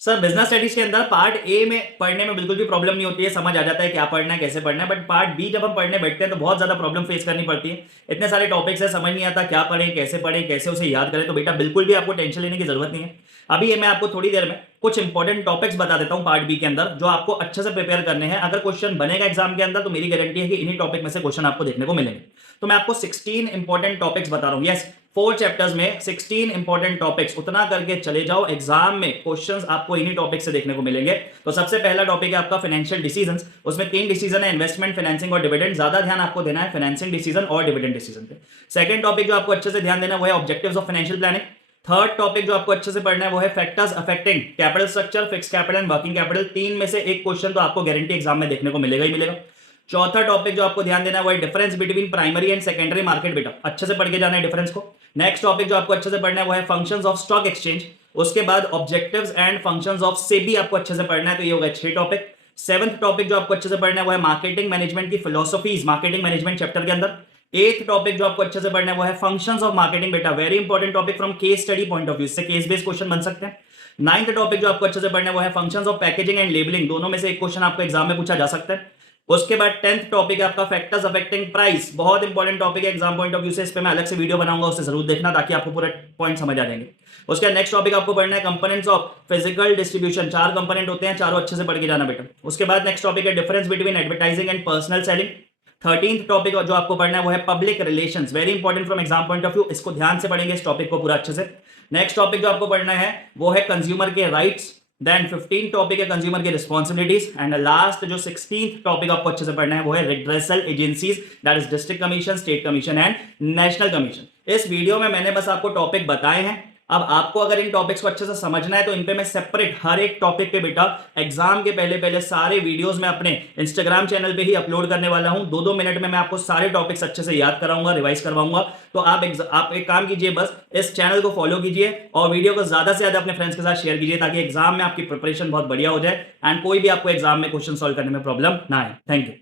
Sir business studies के अंदर part A में पढ़ने में बिल्कुल भी प्रॉब्लम नहीं होती है, समझ आ जाता है क्या पढ़ना है कैसे पढ़ना है। बट पार्ट बी जब हम पढ़ने बैठते हैं तो बहुत ज्यादा प्रॉब्लम फेस करनी पड़ती है। इतने सारे टॉपिक्स है, समझ नहीं आता क्या पढ़ें कैसे उसे याद करें। तो बेटा बिल्कुल भी आपको टेंशन लेने की जरूरत नहीं है। अभी ये मैं आपको थोड़ी देर में कुछ इंपॉर्टेंट टॉपिक्स बता देता हूं पार्ट बी के अंदर, जो आपको अच्छे से प्रिपेयर करने हैं। अगर क्वेश्चन बनेगा एग्जाम के अंदर तो मेरी गारंटी है कि इन्हीं टॉपिक में से क्वेश्चन आपको देखने को मिलेंगे। तो मैं आपको 16 इंपॉर्टेंट टॉपिक्स बता रहा हूं। यस, 4 चैप्टर्स में 16 इंपॉर्टेंट टॉपिक्स, उतना करके चले जाओ, एग्जाम में क्वेश्चंस आपको इन्हीं टॉपिक से देखने को मिलेंगे। तो सबसे पहला टॉपिक है आपका फाइनेंशियल डिसीजंस। उसमें 3 डिसीजन है, इन्वेस्टमेंट, फाइनेंसिंग और डिविडेंड। ज्यादा ध्यान आपको देना है फाइनेंसिंग डिसीजन और डिविडेंड डिसीजन पे। सेकंड टॉपिक जो आपको अच्छे से ध्यान देना है वो है objectives of financial planning. Third topic जो आपको अच्छे से पढ़ना है वो है factors affecting capital structure, fix capital and working capital. 3 में से एक क्वेश्चन तो आपको गारंटी एग्जाम में देखने को मिलेगा ही मिलेगा। चौथा टॉपिक जो आपको ध्यान देना है वो है difference between primary and secondary market. बेटा अच्छे से पढ़ के जाना है डिफरेंस को। नेक्स्ट टॉपिक जो आपको अच्छे से पढ़ना है वो है फंक्शंस ऑफ स्टॉक एक्सचेंज। उसके बाद objectives and functions of SEBI आपको अच्छे से पढ़ना है। तो ये होगा 6 टॉपिक। सेवंथ टॉपिक जो आपको अच्छे से पढ़ना है वो है मार्केटिंग मैनेजमेंट की फिलोसफीज, मार्केटिंग मैनेजमेंट चैप्टर के अंदर। एथ टॉपिक जो आपको अच्छे से पढ़ना है वो है फंक्शंस ऑफ मार्केटिंग। बेटा very important topic from case study point of view, इससे केस बेस्ड क्वेश्चन बन सकते हैं। नाइन्थ टॉपिक जो आपको अच्छे से पढ़ना है वो है functions of packaging and labelling. दोनों में से एक क्वेश्चन आपको एग्जाम में पूछा जा सकता है। उसके बाद 10th टॉपिक है आपका फैक्टर्स अफेक्टिंग प्राइस। बहुत इंपॉर्टेंट टॉपिक है एग्जाम पॉइंट ऑफ व्यू से, इस पे मैं अलग से वीडियो बनाऊंगा, उसे जरूर देखना ताकि आपको पूरे पॉइंट समझ आ जाएंगे। उसके नेक्स्ट टॉपिक आपको पढ़ना है components of physical distribution. 4 component होते हैं, चारों अच्छे से पढ़ के जाना बेटा। उसके बाद नेक्स्ट टॉपिक है difference between advertising and personal selling. 13th topic जो आपको पढ़ना है वो है public relations, very important from exam point of view. इसको ध्यान से पढ़ेंगे इस टॉपिक को पूरा अच्छे से। नेक्स्ट टॉपिक जो आपको पढ़ना है वो है कंज्यूमर के राइट्स। देन 15 टॉपिक है कंज्यूमर की रिस्पॉन्सिबिलिटीज। एंड लास्ट जो 16th टॉपिक आपको अच्छे से पढ़ना है वो है redressal agencies, that is district commission, state commission and national commission. इस वीडियो में मैंने बस आपको टॉपिक बताए हैं। अब आपको अगर इन टॉपिक्स को अच्छे से समझना है तो इन पे मैं सेपरेट हर एक टॉपिक पे बेटा एग्जाम के पहले पहले सारे वीडियोस में अपने इंस्टाग्राम चैनल पे ही अपलोड करने वाला हूं। 2-2 मिनट में मैं आपको सारे टॉपिक्स अच्छे से याद कराऊंगा, रिवाइज करवाऊंगा। तो आप एक काम कीजिए, बस इस चैनल को फॉलो कीजिए और वीडियो को ज्यादा से ज्यादा अपने फ्रेंड्स के साथ शेयर कीजिए ताकि एग्जाम में आपकी प्रिपरेशन बहुत बढ़िया हो जाए एंड कोई भी आपको एग्जाम में क्वेश्चन सॉल्व करने में प्रॉब्लम ना आए। Thank you.